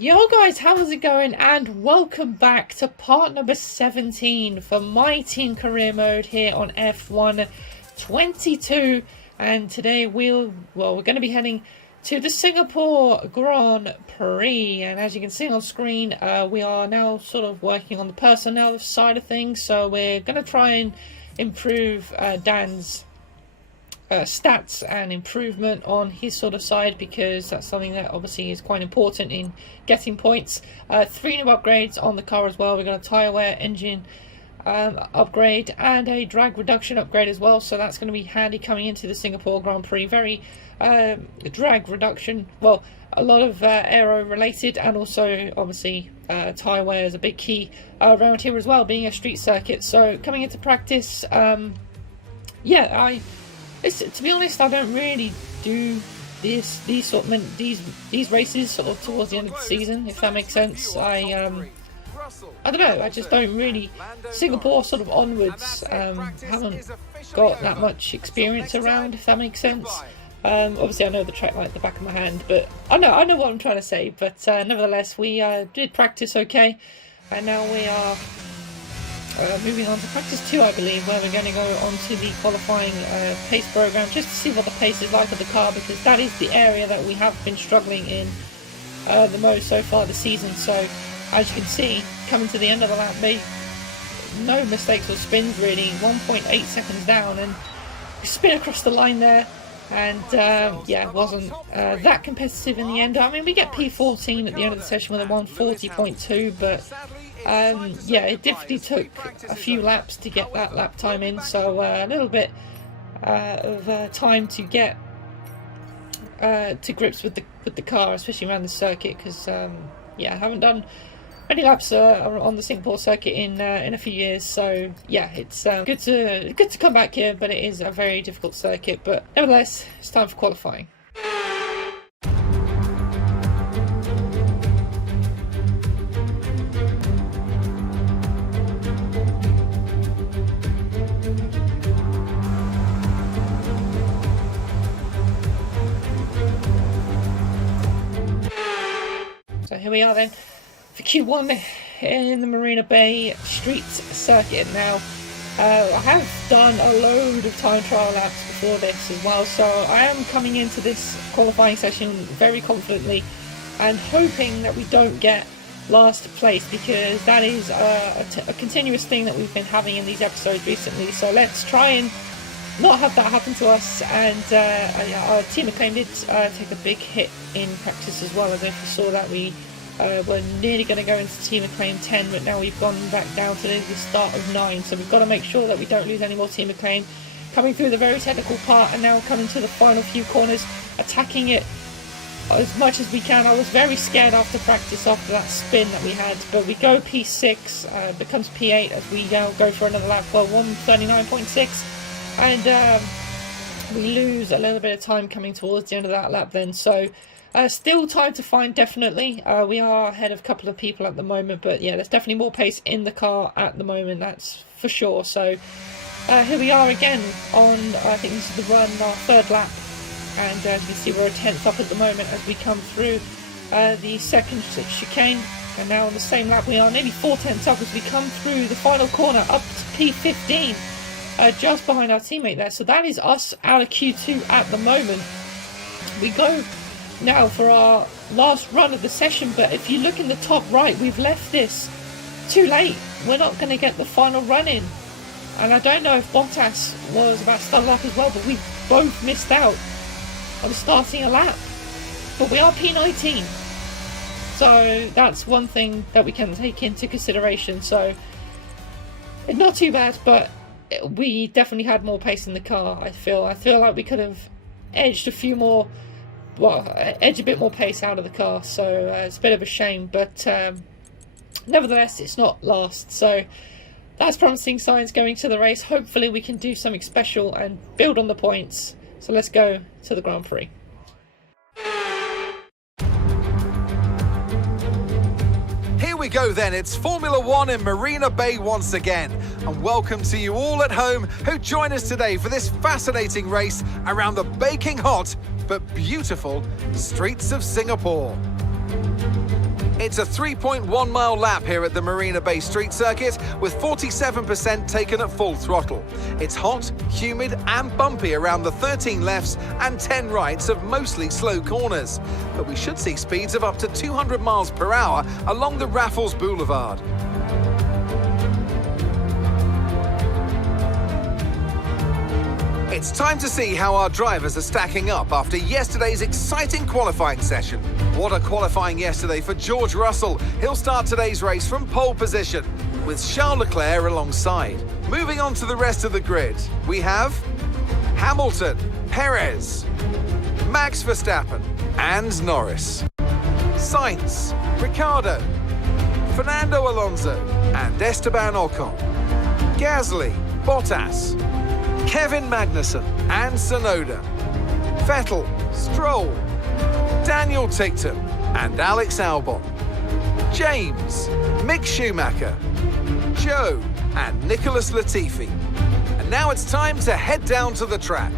Yo guys, how's it going? And welcome back to part number 17 for my team career mode here on F1 22. And today we're going to be heading to the Singapore Grand Prix. And as you can see on screen, we are now sort of working on the personnel side of things. So we're going to try and improve Dan's stats and improvement on his sort of side, because that's something that obviously is quite important in getting points. 3 new upgrades on the car as well. We've got a tyre wear, engine upgrade and a drag reduction upgrade as well, so that's going to be handy coming into the Singapore Grand Prix. Very drag reduction, well, a lot of aero related, and also obviously tyre wear is a big key around here as well, being a street circuit. So coming into practice, to be honest, I don't really do these races sort of towards the end of the season, if that makes sense. I don't know, I just don't really, Singapore sort of onwards, haven't got that much experience around, if that makes sense. Obviously I know the track like the back of my hand, but I know what I'm trying to say. But nevertheless, we did practice okay, and now we are moving on to practice 2, I believe, where we're going to go on to the qualifying pace program, just to see what the pace is like of the car, because that is the area that we have been struggling in the most so far this season. So as you can see, coming to the end of the lap, no mistakes or spins really, 1.8 seconds down, and spin across the line there. And it wasn't that competitive in the end. I mean, we get P14 at the end of the session with a 140.2, but it definitely took a few laps to get that lap time in, so a little bit of time to get to grips with the car, especially around the circuit, because I haven't done many laps on the Singapore circuit in a few years. So yeah, it's good to come back here, but it is a very difficult circuit. But nevertheless, it's time for qualifying. So here we are then for Q1 in the Marina Bay Street Circuit. Now, I have done a load of time trial laps before this as well, so I am coming into this qualifying session very confidently and hoping that we don't get last place, because that is a continuous thing that we've been having in these episodes recently. So let's try and not have that happen to us. And our team acclaim did take a big hit in practice as well. As if you saw that, we were nearly going to go into team acclaim 10, but now we've gone back down to the start of 9. So we've got to make sure that we don't lose any more team acclaim. Coming through the very technical part, and now coming to the final few corners, attacking it as much as we can. I was very scared after practice, after that spin that we had, but we go P6, becomes P8 as we go for another lap. Well, 139.6. And we lose a little bit of time coming towards the end of that lap then. So still time to find, definitely. We are ahead of a couple of people at the moment, but yeah, there's definitely more pace in the car at the moment, that's for sure. So here we are again on, I think this is the run, our 3rd lap. And as you can see, we're a 10th up at the moment as we come through the second chicane. And now on the same lap, we are nearly 4 tenths up as we come through the final corner up to P15. Just behind our teammate there. So that is us out of Q2 at the moment. We go now for our last run of the session, but if you look in the top right, we've left this too late. We're not going to get the final run in. And I don't know if Bottas was about to start lap as well, but we both missed out on starting a lap. But we are P19. So that's one thing that we can take into consideration. So not too bad, but we definitely had more pace in the car. I feel like we could have edged a bit more pace out of the car. So it's a bit of a shame, but nevertheless, it's not last. So that's promising signs going to the race. Hopefully we can do something special and build on the points. So let's go to the Grand Prix. Here we go then, it's Formula One in Marina Bay once again. And welcome to you all at home who join us today for this fascinating race around the baking hot but beautiful streets of Singapore. It's a 3.1 mile lap here at the Marina Bay Street Circuit, with 47% taken at full throttle. It's hot, humid and bumpy around the 13 lefts and 10 rights of mostly slow corners. But we should see speeds of up to 200 miles per hour along the Raffles Boulevard. It's time to see how our drivers are stacking up after yesterday's exciting qualifying session. What a qualifying yesterday for George Russell. He'll start today's race from pole position, with Charles Leclerc alongside. Moving on to the rest of the grid, we have Hamilton, Perez, Max Verstappen and Norris, Sainz, Ricciardo, Fernando Alonso and Esteban Ocon, Gasly, Bottas, Kevin Magnussen and Tsunoda, Vettel, Stroll, Daniel Ticktum and Alex Albon, James, Mick Schumacher, Joe and Nicholas Latifi. And now it's time to head down to the track.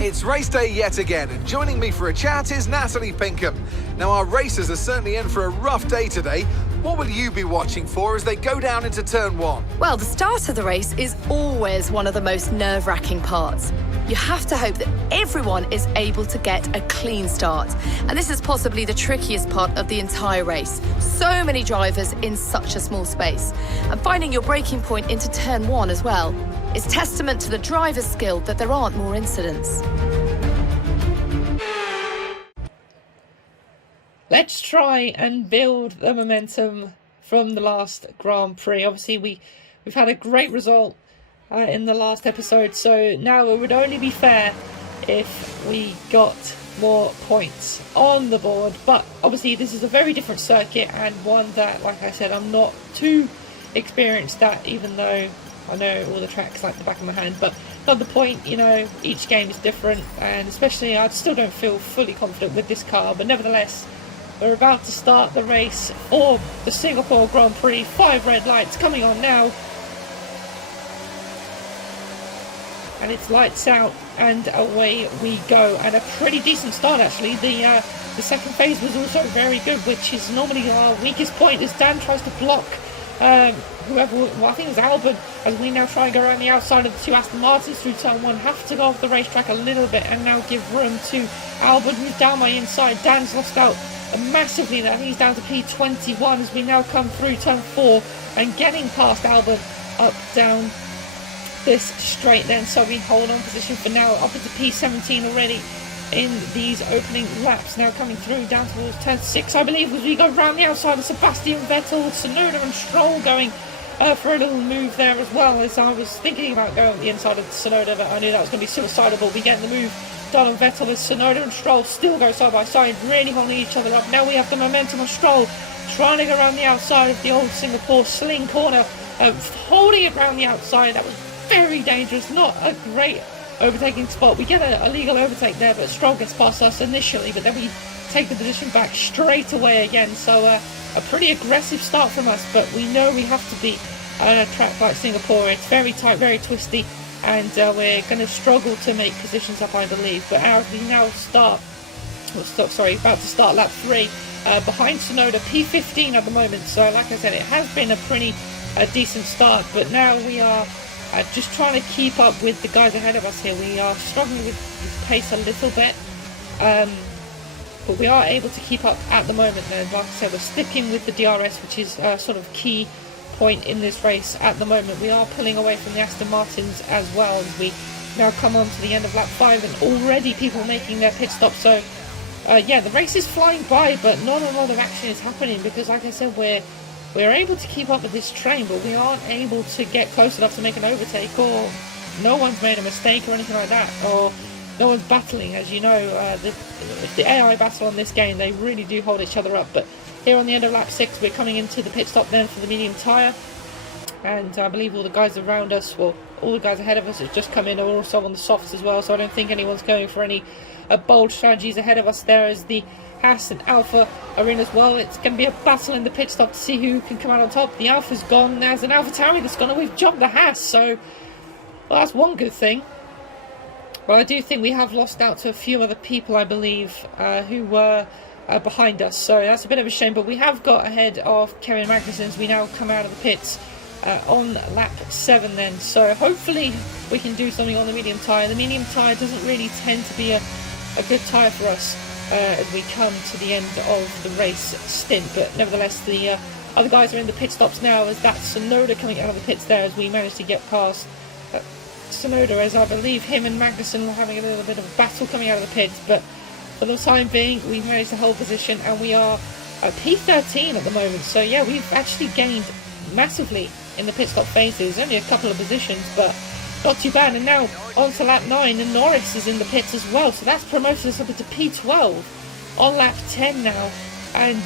It's race day yet again, and joining me for a chat is Natalie Pinkham. Now, our racers are certainly in for a rough day today. What will you be watching for as they go down into turn one? Well, the start of the race is always one of the most nerve-wracking parts. You have to hope that everyone is able to get a clean start. And this is possibly the trickiest part of the entire race. So many drivers in such a small space. And finding your braking point into turn one as well is testament to the driver's skill that there aren't more incidents. Let's try and build the momentum from the last Grand Prix. Obviously, we've had a great result in the last episode, so now it would only be fair if we got more points on the board. But obviously, this is a very different circuit and one that, like I said, I'm not too experienced at, even though I know all the tracks like the back of my hand. But not the point, you know, each game is different, and especially I still don't feel fully confident with this car. But nevertheless, we're about to start the race for the Singapore Grand Prix. 5 red lights coming on now. And it's lights out and away we go. And a pretty decent start, actually. The second phase was also very good, which is normally our weakest point, as Dan tries to block whoever, well, I think it's Albon, as we now try and go around the outside of the 2 Aston Martins through turn 1. Have to go off the racetrack a little bit and now give room to Albon, who's down my inside. Dan's lost out massively there. I think he's down to P21 as we now come through turn 4 and getting past Albon up down this straight then. So we hold on position for now, up into P17 already in these opening laps. Now coming through down towards turn 6, I believe, as we go round the outside of Sebastian Vettel, Tsunoda and Stroll going for a little move there as well. As I was thinking about going on the inside of Tsunoda, but I knew that was going to be suicidal. We get the move done on Vettel as Tsunoda and Stroll still go side by side, really holding each other up. Now we have the momentum of Stroll trying to go around the outside of the old Singapore sling corner, holding it around the outside. That was very dangerous, not a great overtaking spot. We get a legal overtake there, but Stroll gets past us initially, but then we take the position back straight away again. So a pretty aggressive start from us, but we know we have to be at a track like Singapore. It's very tight, very twisty, and we're going to struggle to make positions up, I believe. But as we now about to start lap 3, behind Tsunoda, P15 at the moment. So like I said, it has been a pretty decent start, but now we are just trying to keep up with the guys ahead of us here. We are struggling with pace a little bit, but we are able to keep up at the moment. And like I said, we're sticking with the DRS, which is a sort of key point in this race at the moment. We are pulling away from the Aston Martins as well as we now come on to the end of lap 5, and already people making their pit stop. So yeah, the race is flying by, but not a lot of action is happening because, like I said, we're able to keep up with this train, but we aren't able to get close enough to make an overtake, or no one's made a mistake or anything like that, or no one's battling. As you know, the AI battle on this game, they really do hold each other up. But here on the end of lap 6, we're coming into the pit stop then for the medium tyre, and I believe all the guys around us, well, all the guys ahead of us have just come in, are also on the softs as well, so I don't think anyone's going for any bold strategies ahead of us there, as the Haas and Alpha are in as well. It's going to be a battle in the pit stop to see who can come out on top. The Alpha's gone. There's an AlphaTauri that's gone, and we've jumped the Haas, so well, that's one good thing. But I do think we have lost out to a few other people, I believe, who were behind us, so that's a bit of a shame. But we have got ahead of Kevin Magnussen as we now come out of the pits on lap 7 then, so hopefully we can do something on the medium tyre. The medium tyre doesn't really tend to be a good tyre for us as we come to the end of the race stint, but nevertheless the other guys are in the pit stops now, as that's Tsunoda coming out of the pits there, as we managed to get past Tsunoda, as I believe him and Magnussen were having a little bit of a battle coming out of the pits, but for the time being we've managed to hold position and we are at P13 at the moment. So yeah, we've actually gained massively in the pit stop phases, only a couple of positions, but not too bad. And now on to lap 9, and Norris is in the pits as well, so that's promoted us up into P12 on lap 10 now. And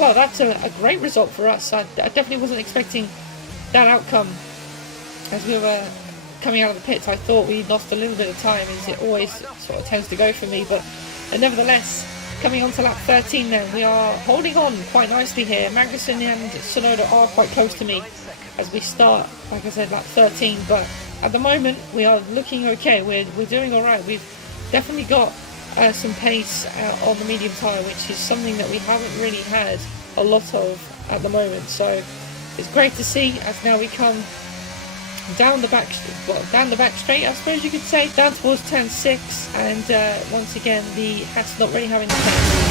well, that's a great result for us. I definitely wasn't expecting that outcome as we were coming out of the pits. I thought we lost a little bit of time, as it always sort of tends to go for me, but nevertheless, coming on to lap 13 then, we are holding on quite nicely here. Magnussen and Tsunoda are quite close to me as we start, like I said, lap 13, but at the moment we are looking okay. We're doing alright. We've definitely got some pace on the medium tyre, which is something that we haven't really had a lot of at the moment, so it's great to see as now we come down the back straight, I suppose you could say, down towards turn 6, and once again the hat's not really having the pace.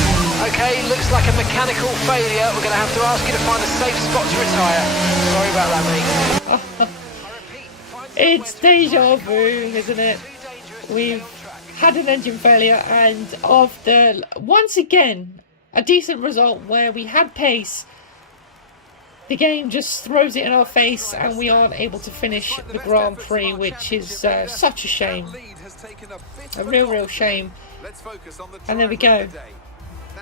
Okay, looks like a mechanical failure. We're going to have to ask you to find a safe spot to retire. Sorry about that, mate. It's deja vu, isn't it? We've had an engine failure, and after once again a decent result where we had pace, the game just throws it in our face and we aren't able to finish the Grand Prix, which is such a shame. A real shame. And there we go.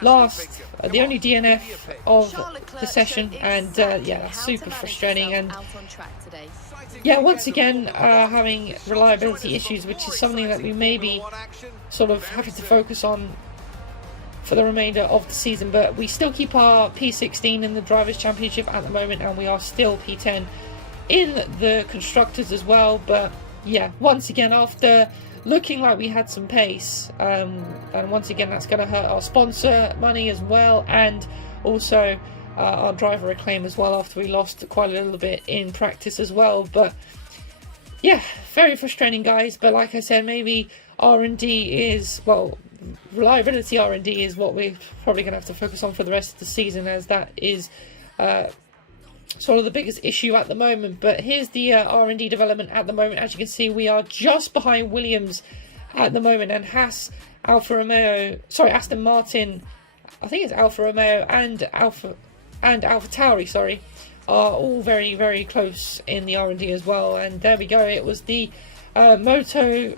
Last, the only DNF of the session, and yeah, that's super frustrating. And yeah, once again having reliability issues, which is something that we may be sort of having to focus on for the remainder of the season. But we still keep our P16 in the Drivers' Championship at the moment, and we are still P10 in the Constructors as well. But yeah, once again, after looking like we had some pace, and once again that's going to hurt our sponsor money as well, and also our driver acclaim as well, after we lost quite a little bit in practice as well. But yeah, very frustrating, guys. But like I said, maybe R&D is, well, reliability R&D is what we're probably going to have to focus on for the rest of the season, as that is sort of the biggest issue at the moment. But here's the R&D development at the moment. As you can see, we are just behind Williams at the moment, and Haas, Aston Martin, I think it's Alfa Romeo, and AlphaTauri, sorry, are all very close in the R&D as well. And there we go. It was the motor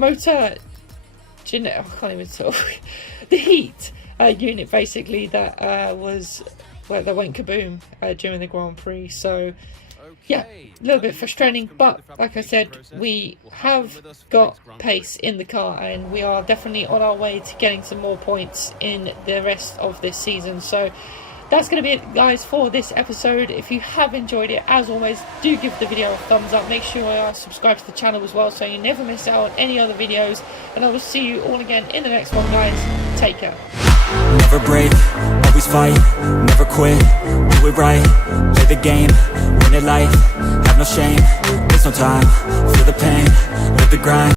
I can't even talk. The heat unit basically that that went kaboom during the Grand Prix. So yeah, a little bit frustrating, but like I said, we have got pace in the car and we are definitely on our way to getting some more points in the rest of this season. So that's going to be it, guys, for this episode. If you have enjoyed it, as always, do give the video a thumbs up. Make sure you are subscribed to the channel as well, so you never miss out on any other videos. And I will see you all again in the next one, guys. Take care. Never break, always fight, never quit, do it right, play the game, win it life, have no shame, there's no time, feel the pain, live the grind.